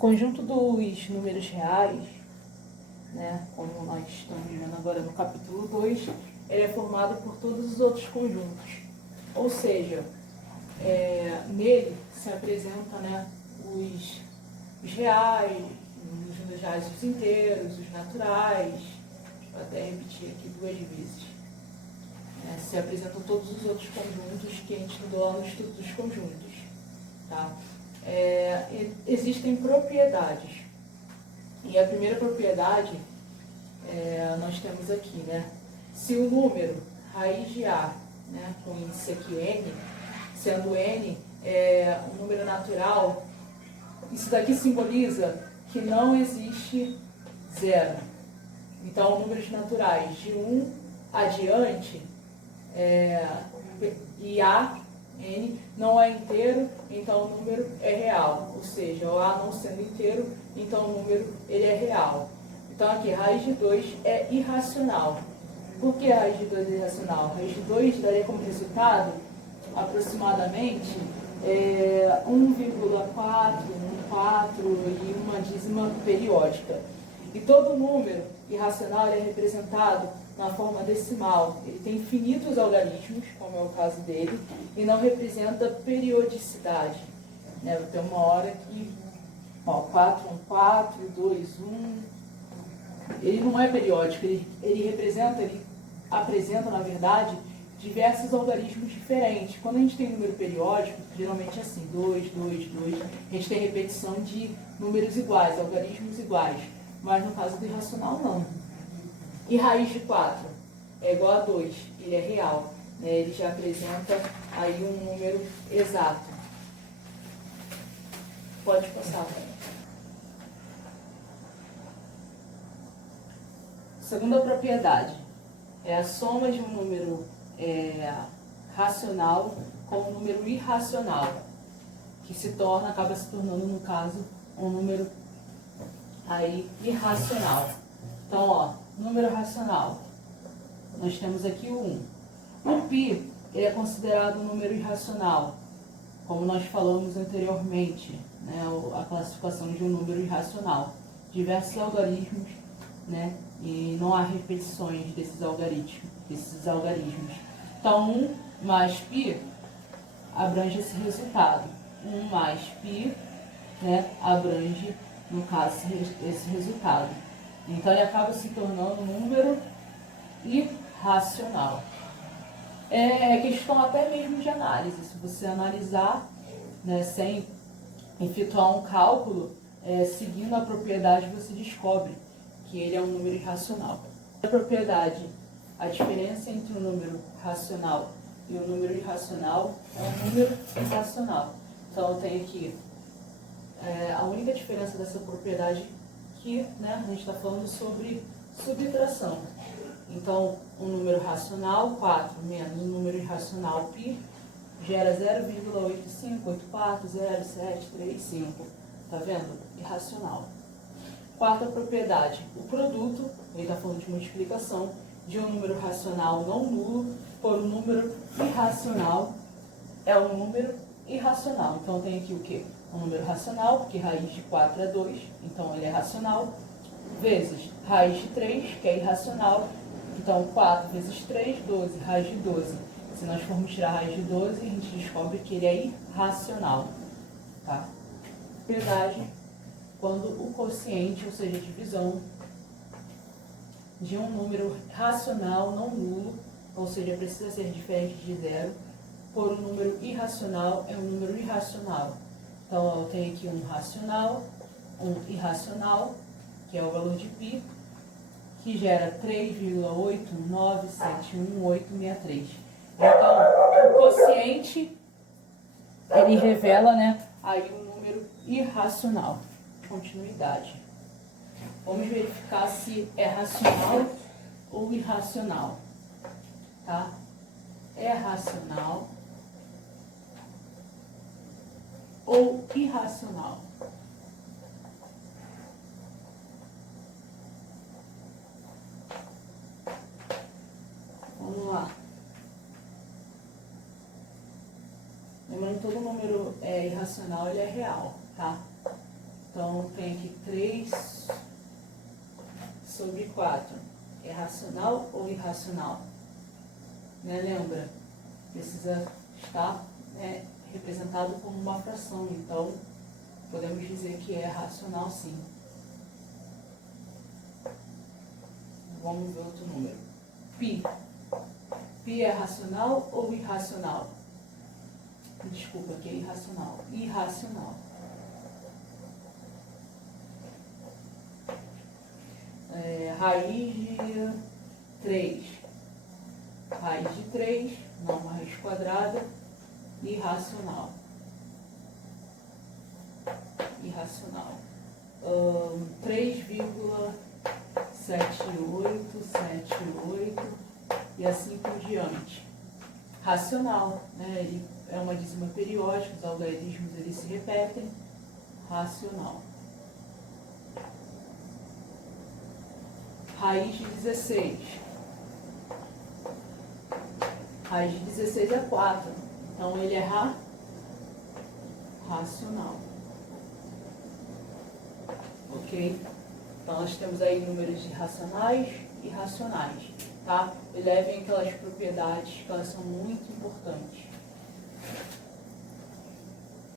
conjunto dos números reais, né, como nós estamos vendo agora no capítulo 2, ele é formado por todos os outros conjuntos. Ou seja, nele se apresenta, né, os reais, os reais os inteiros, os naturais. Vou até repetir aqui 2 vezes. Se apresentam todos os outros conjuntos que a gente estudou lá no estudo dos conjuntos. Tá? Existem propriedades. E a primeira propriedade nós temos aqui, né? Se o número raiz de A, né, com índice aqui N, sendo N um número natural, isso daqui simboliza que não existe zero. Então, números naturais de 1 adiante, e A, N, não é inteiro, então o número é real. Ou seja, o A não sendo inteiro, então o número ele é real. Então aqui, raiz de 2 é irracional. Por que a raiz de 2 é irracional? A raiz de 2 daria como resultado, aproximadamente, 1,4, 1,4 e uma dízima periódica. E todo número irracional é representado na forma decimal. Ele tem infinitos algarismos, como é o caso dele, e não representa periodicidade. Tem uma hora que 4, 1, 4, 2, 1. Ele não é periódico, ele apresenta, na verdade, diversos algarismos diferentes. Quando a gente tem número periódico, geralmente é assim, 2, 2, 2, a gente tem repetição de números iguais, algarismos iguais. Mas no caso do irracional, não. E raiz de 4 é igual a 2, ele é real. Ele já apresenta aí um número exato. Pode passar, né? Segunda propriedade é a soma de um número racional com um número irracional, que acaba se tornando, no caso, um número aí irracional. Então, número racional, nós temos aqui o 1. O π ele é considerado um número irracional, como nós falamos anteriormente, né, a classificação de um número irracional. Diversos algarismos, né, e não há repetições desses algarismos. Então, 1 mais π abrange esse resultado. 1 mais π, né, abrange, no caso, esse resultado. Então, ele acaba se tornando um número irracional. É questão até mesmo de análise. Se você analisar, né, sem efetuar um cálculo, seguindo a propriedade, você descobre que ele é um número irracional. A propriedade, a diferença entre o número racional e o número irracional é um número irracional. Então, eu tenho aqui a única diferença dessa propriedade que, né, a gente está falando sobre subtração. Então, um número racional, 4, menos um número irracional, π, gera 0,858407335. Tá vendo? Irracional. Quarta propriedade, o produto, ele está falando de multiplicação, de um número racional não nulo por um número irracional, é um número irracional. Então, tem aqui o quê? Um número racional, porque raiz de 4 é 2, então ele é racional, vezes raiz de 3, que é irracional. Então, 4 vezes 3, 12, raiz de 12. Se nós formos tirar a raiz de 12, a gente descobre que ele é irracional. Tá? Propriedade, quando o quociente, ou seja, a divisão de um número racional não nulo, ou seja, precisa ser diferente de zero, por um número irracional, é um número irracional. Então, eu tenho aqui um racional, um irracional, que é o valor de π, que gera 3,8971863. Então, o quociente, ele revela, né, aí um número irracional. Continuidade. Vamos verificar se é racional ou irracional. Tá? É racional ou irracional? Vamos lá. Lembrando que todo número irracional ele é real, tá? Então, tem aqui 3 sobre 4. É racional ou irracional? Né? Lembra? Precisa estar, né, representado como uma fração. Então, podemos dizer que é racional, sim. Vamos ver outro número. Pi. Pi é racional ou irracional? Desculpa, que é irracional. Irracional. Raiz de 3. Raiz de 3, não uma raiz quadrada. Irracional. Irracional. 3,7878 e assim por diante. Racional, né? Ele é uma dízima periódica, os algarismos eles se repetem. Racional. Raiz de 16. Raiz de 16 é 4. Então ele é racional. Ok? Então nós temos aí números irracionais e racionais. Tá? Elevem aquelas propriedades que elas são muito importantes.